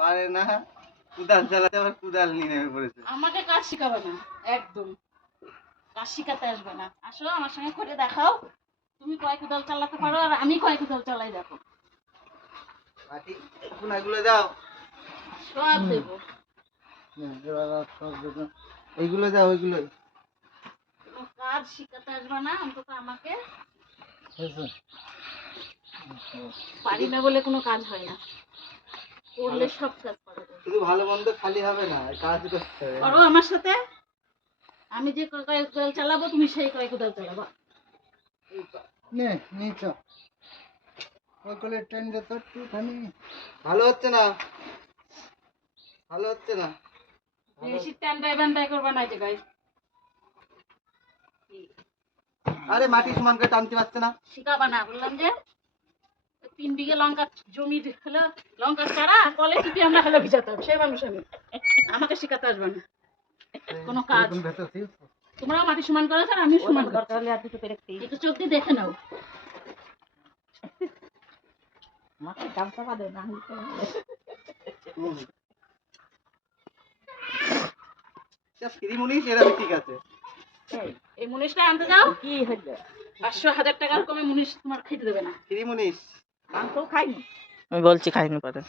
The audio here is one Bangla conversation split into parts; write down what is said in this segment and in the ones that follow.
পারে না, কুদাল চালাতে আবার কুদাল নিয়ে নেমে পড়েছে। আমাকে কাজ শিখাবে না, একদম কাজ শিখাতে আসবে না। আসো আমার সঙ্গে করে দেখাও তুমি কয় কুদাল চালাতে পারো আর আমি কয় কুদাল চালাই, দেখো। মাটি কোনাগুলো দাও, সব দেবো। এইগুলো দাও, ওইগুলো। কোনো কাজ শিখাতে আসবে না অন্তত আমাকে। পারি না বলে কোনো কাজ হয় না, করলে সব কাজ করা যায়। শুধু ভালো মন্দ খালি হবে না, কাজ করতে হবে। করো আমার সাথে, আমি যে কয় কুদাল চালাবো তুমি সেই কয় কুদাল চালাবো। নে নিচ ওই কোলে ট্রেন দে তো একটুখানি। ভালো হচ্ছে না, ভালো হচ্ছে না। বেশি টান্ডাই বান্ডাই করবা না যে গাইস। আরে মাটি সমান করে টানতে পারছে না। শিখাবা না, বললাম যে 3 বিঘে লঙ্কা জমি হলো, লঙ্কার চারা কলে টিপে আমরা হলো ভিজাতাম, সেই মানুষ আমি। আমাকে শিখাতে আসবে না কোনো কাজ। তোমরাও মাটি সমান করো আর আমিও সমান করতে হলে আর দুটো পেরেছি, একটু চোখ দিয়ে দেখে নাও। মাকে গামছা বাঁধে না ফ্রি মুনিশ এরকম ঠিক আছে। এই মুনিশটা আনতে যাও, কি হলো 500,000 টাকার কমে মুনিশ তোমার খেতে দেবে না। ফ্রি মুনিশ আনতেও খাইনি, আমি বলছি খাইনি পারে।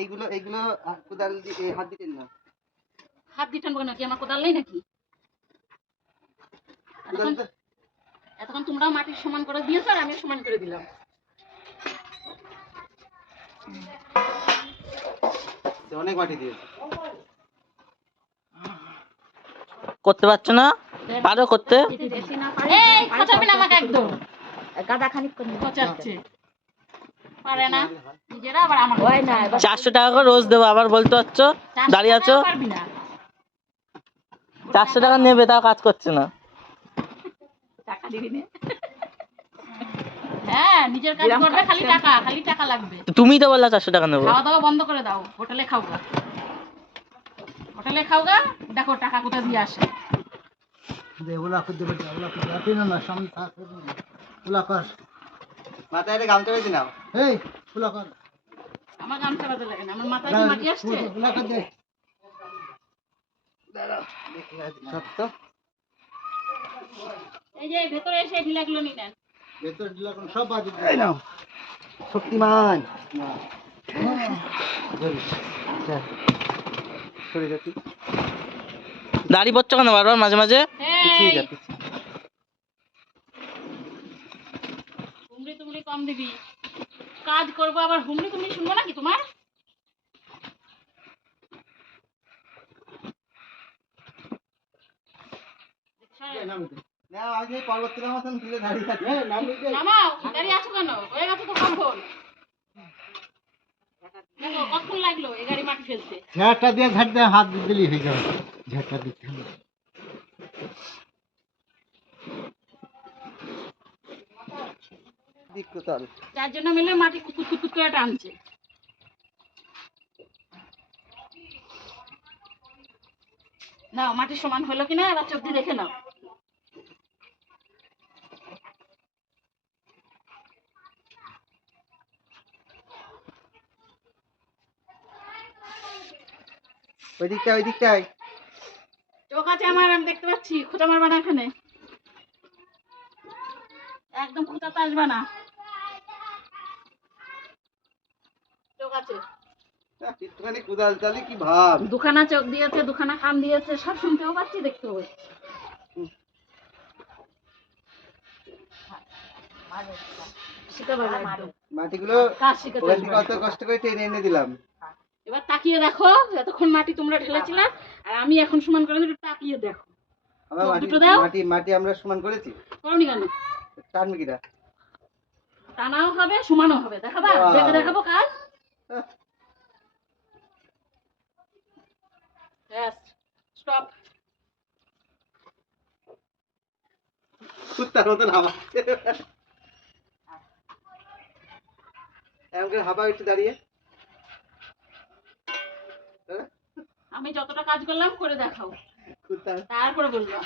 এইগুলো এইগুলো কোদাল দিয়ে হাত দিতেন না। হাত দিয়ে টানবো নাকি, আমার কোদাল নেই নাকি? এতক্ষণ তোমরাও মাটি সমান করে দিয়েছো আর আমিও সমান করে দিলাম। অনেক মাটি দিয়েছে, করতে পারছো না, পারো করতে। এই খোঁচাবি না আমাকে একদম, গাদা খানিক করে খোঁচাচ্ছে, পারে না নিজেরা আবার আমার হয় না। 400 টাকা করে রোজ দেবো, আবার বলতে পারছো দাঁড়িয়ে আছো। পারবি না, 400 টাকা নেবে, তাও কাজ করছে না। টাকা দিবি না? হ্যাঁ নিজের কাজ করবে, খালি টাকা, খালি টাকা লাগবে। তুমি তো বললা 400 টাকা নেবো। খাওয়া দাওয়া বন্ধ করে দাও, হোটেলে খাও গা, হোটেলে খাও গা, দেখো টাকা কোথা দিয়ে আসে। মাথায় একটা গামছা বেঁধে নাও। এই ফুলা কর, আমার গামছা বাঁধা লাগে না, আমার মাথায় কি মাটি আসছে? এই যে ভেতরে এসে ঢিলাগুলো নিয়ে নেন। ভেতর ঢিলাগুলো সব বাদ দিয়ে এই নাও। শক্তিমান সরে যাচ্ছি। দাঁড়িয়ে পড়ছো কেন বারবার মাঝে মাঝে? পিছিয়ে যা, পিছিয়ে। হুমড়ি তুমড়ি কম দিবি, কাজ করবো আবার হুমড়ি তুমড়ি শুনবো নাকি তোমার? নামাও, দাঁড়িয়ে আছো কেন? হয়ে গেছে তো কখন? দেখো কখন লাগলো এই গাড়ি মাটি ফেলতে। ঝাঁটা দিয়ে ঝাঁট দিয়ে হাত দিলেই হয়ে যাবে। ঝাঁটা দিতে হবে। যার জন্য মিলে মাটি কুকুর কুকুর করে টানছে। নাও মাটি সমান হলো কিনা এবার চোখ দিয়ে দেখে নাও। ওই দিকটায়, ওই দিকটায় চোখ আছে আমার, আমি দেখতে পাচ্ছি। খোঁচা মারবা না এখানে, একদম খোঁচাতে আসবা না। চোখ আছে, একটুখানি কুদাল চালি কি ভাব। দুখানা চোখ দিয়েছে, দুখানা কান দিয়েছে, সব শুনতেও পাচ্ছি, দেখতেও পাচ্ছি। মাটিগুলো কত কষ্ট করে টেনে এনে দিলাম। এবার তাকিয়ে দেখো, এতক্ষণ মাটি তোমরা ঢেলেছিলে আর আমি এখন সমান করে দিচ্ছি, তাকিয়ে দেখো। আমরা মাটি মাটি আমরা সমান করেছি। করনি কেন? টানবি কিনা? টানাও হবে, সমানও হবে, দেখাবা? দেখে দেখাবো কাজ। Yes, stop. কুত্তার মতন হাঁপাচ্ছে। এমন করে হাঁপাও একটু দাঁড়িয়ে। আমি যতটা কাজ করলাম করে দেখাও, তারপরে বলবো।